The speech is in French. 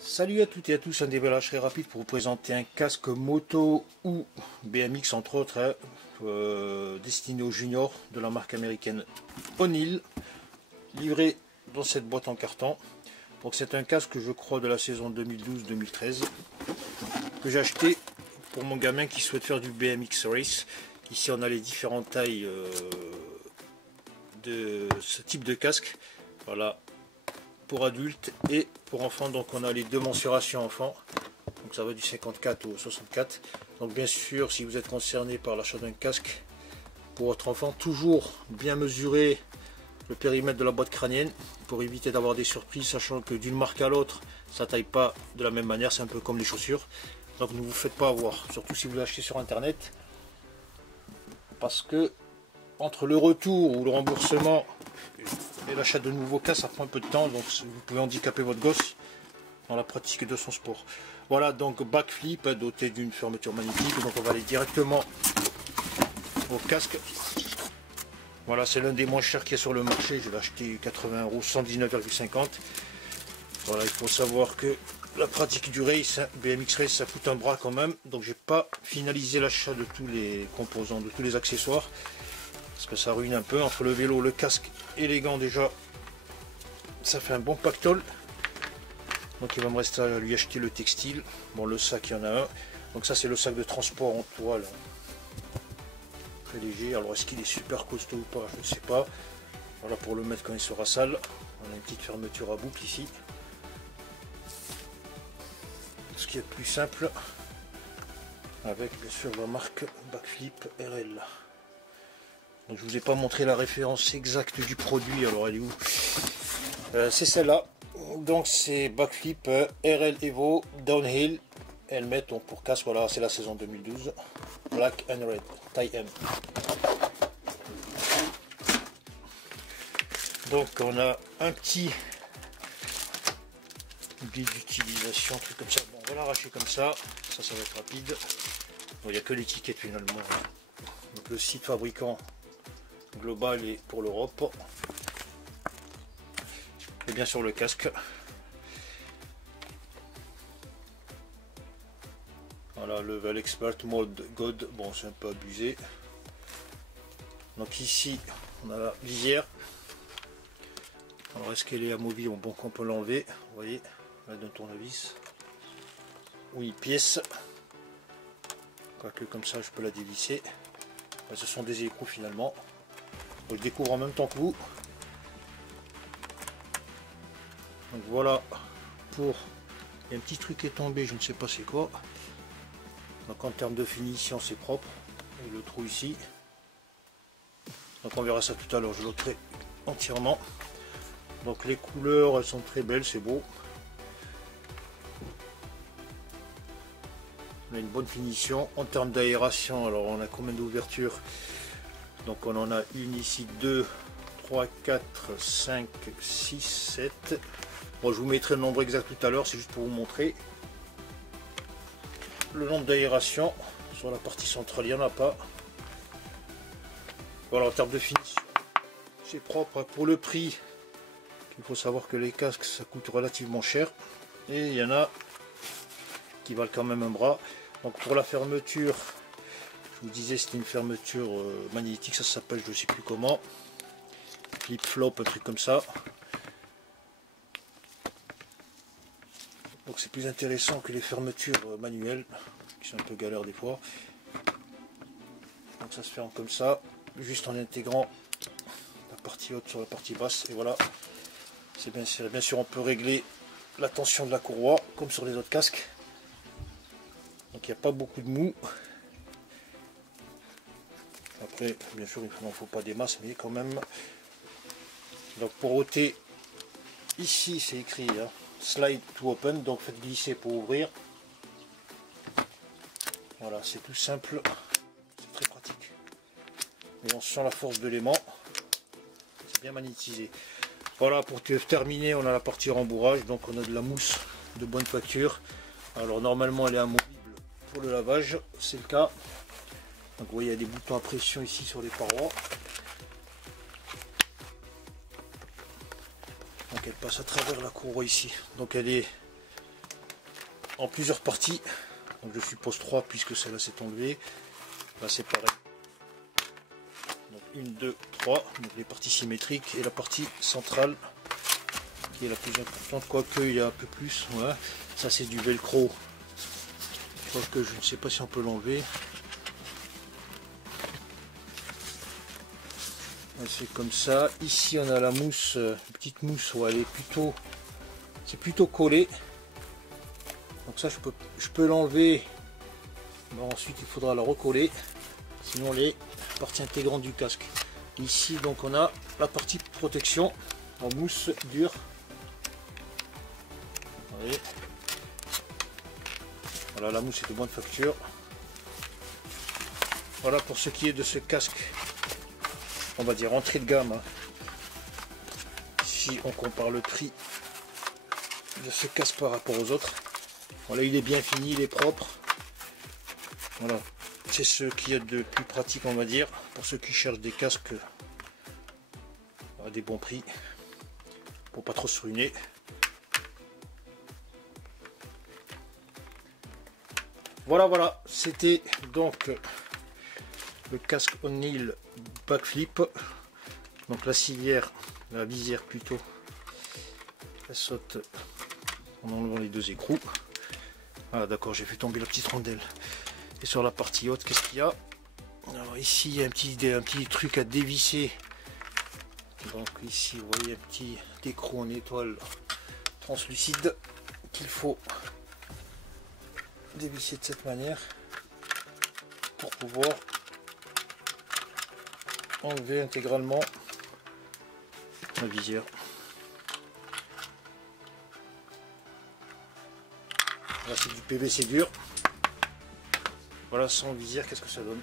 Salut à toutes et à tous, un déballage très rapide pour vous présenter un casque moto ou BMX entre autres, destiné aux juniors de la marque américaine O'Neill, livré dans cette boîte en carton. Donc c'est un casque, je crois, de la saison 2012-2013 que j'ai acheté pour mon gamin qui souhaite faire du BMX race. Ici on a les différentes tailles de ce type de casque. Voilà, pour adultes et pour enfants. Donc on a les deux mensurations enfants, donc ça va du 54 au 64. Donc bien sûr, si vous êtes concerné par l'achat d'un casque pour votre enfant, toujours bien mesurer le périmètre de la boîte crânienne pour éviter d'avoir des surprises, sachant que d'une marque à l'autre ça taille pas de la même manière, c'est un peu comme les chaussures. Donc ne vous faites pas avoir, surtout si vous l'achetez sur internet, parce que entre le retour ou le remboursement et l'achat de nouveaux casques, ça prend un peu de temps, donc vous pouvez handicaper votre gosse dans la pratique de son sport. Voilà, donc backflip doté d'une fermeture magnétique. Donc on va aller directement au casque. Voilà, c'est l'un des moins chers qu'il y a sur le marché. Je l'ai acheté 80 €, 119,50 €. Voilà, il faut savoir que la pratique du race, BMX race, ça coûte un bras quand même. Donc j'ai pas finalisé l'achat de tous les composants, de tous les accessoires, parce que ça ruine un peu. Entre le vélo, le casque et les gants, déjà ça fait un bon pactole. Donc il va me rester à lui acheter le textile. Bon, le sac, il y en a un. Donc ça, c'est le sac de transport en toile, très léger. Alors est-ce qu'il est super costaud ou pas, je ne sais pas. Voilà, pour le mettre quand il sera sale. On a une petite fermeture à boucle ici, ce qui est plus simple, avec bien sûr la marque Backflip RL. Donc je vous ai pas montré la référence exacte du produit, alors elle est où? C'est celle-là. Donc c'est Backflip RL Evo Downhill Helmet, donc pour casque. Voilà, c'est la saison 2012, Black and Red, taille M. Donc on a un petit guide d'utilisation, truc comme ça. Bon, on va l'arracher comme ça, ça va être rapide. Bon, il n'y a que l'étiquette finalement. Donc le site fabricant global est pour l'Europe. Et bien sûr le casque. Voilà, level expert mode God. Bon, c'est un peu abusé. Donc ici on a la visière. Alors est-ce qu'elle est amovible? Bon, qu'on peut l'enlever, vous voyez, d'un tournevis. Oui, pièce. Quoique comme ça je peux la dévisser. Ce sont des écrous finalement. Je le découvre en même temps que vous. Donc voilà pour... Il y a un petit truc qui est tombé, je ne sais pas c'est quoi. Donc en termes de finition c'est propre. Et le trou ici. Donc on verra ça tout à l'heure, je l'ôterai entièrement. Donc les couleurs elles sont très belles, c'est beau. On a une bonne finition. En termes d'aération, alors on a combien d'ouvertures? Donc on en a une ici, 2, 3, 4, 5, 6, 7. Bon, je vous mettrai le nombre exact tout à l'heure, c'est juste pour vous montrer le nombre d'aération. Sur la partie centrale, il n'y en a pas. Voilà, en termes de finition, c'est propre. Pour le prix, il faut savoir que les casques, ça coûte relativement cher. Et il y en a qui valent quand même un bras. Donc pour la fermeture, je vous disais, c'était une fermeture magnétique, ça s'appelle, je ne sais plus comment. Flip flop, un truc comme ça. Donc c'est plus intéressant que les fermetures manuelles, qui sont un peu galères des fois. Donc ça se ferme comme ça, juste en intégrant la partie haute sur la partie basse, et voilà. C'est bien serré. Bien sûr on peut régler la tension de la courroie, comme sur les autres casques. Donc il n'y a pas beaucoup de mou. Après, bien sûr, il n'en faut pas des masses, mais quand même. Donc pour ôter, ici c'est écrit hein, slide to open, donc faites glisser pour ouvrir. Voilà, c'est tout simple, c'est très pratique. Et on sent la force de l'aimant, c'est bien magnétisé. Voilà, pour terminer, on a la partie rembourrage, donc on a de la mousse de bonne facture. Alors normalement elle est amovible pour le lavage, c'est le cas. Donc vous voyez, il y a des boutons à pression ici sur les parois. Donc elle passe à travers la courroie ici. Donc elle est en plusieurs parties. Donc je suppose 3 puisque celle-là s'est enlevée. Là c'est pareil. Donc 1, 2, 3. Donc les parties symétriques et la partie centrale qui est la plus importante, quoique il y a un peu plus. Voilà. Ça c'est du velcro. Quoique je ne sais pas si on peut l'enlever. C'est comme ça. Ici on a la mousse, une petite mousse où elle est plutôt, c'est plutôt collé. Donc ça je peux l'enlever. Bon, ensuite il faudra la recoller. Sinon les parties intégrantes du casque. Ici donc on a la partie protection en mousse dure. Vous voyez. Voilà, la mousse est de bonne facture. Voilà pour ce qui est de ce casque, on va dire entrée de gamme, hein. Si on compare le prix de ce casque par rapport aux autres, voilà, il est bien fini, il est propre. Voilà, c'est ce qu'il y a de plus pratique, on va dire, pour ceux qui cherchent des casques à des bons prix, pour pas trop se ruiner. Voilà, c'était donc le casque O'Neill Backflip. Donc la civière, la visière plutôt, elle saute en enlevant les deux écrous. Ah d'accord, j'ai fait tomber la petite rondelle. Et sur la partie haute, qu'est-ce qu'il y a? Alors ici, il y a un petit truc à dévisser. Donc ici, vous voyez un petit écrou en étoile translucide qu'il faut dévisser de cette manière pour pouvoir enlever intégralement la visière. Là c'est du PVC dur. Voilà, sans visière, qu'est-ce que ça donne?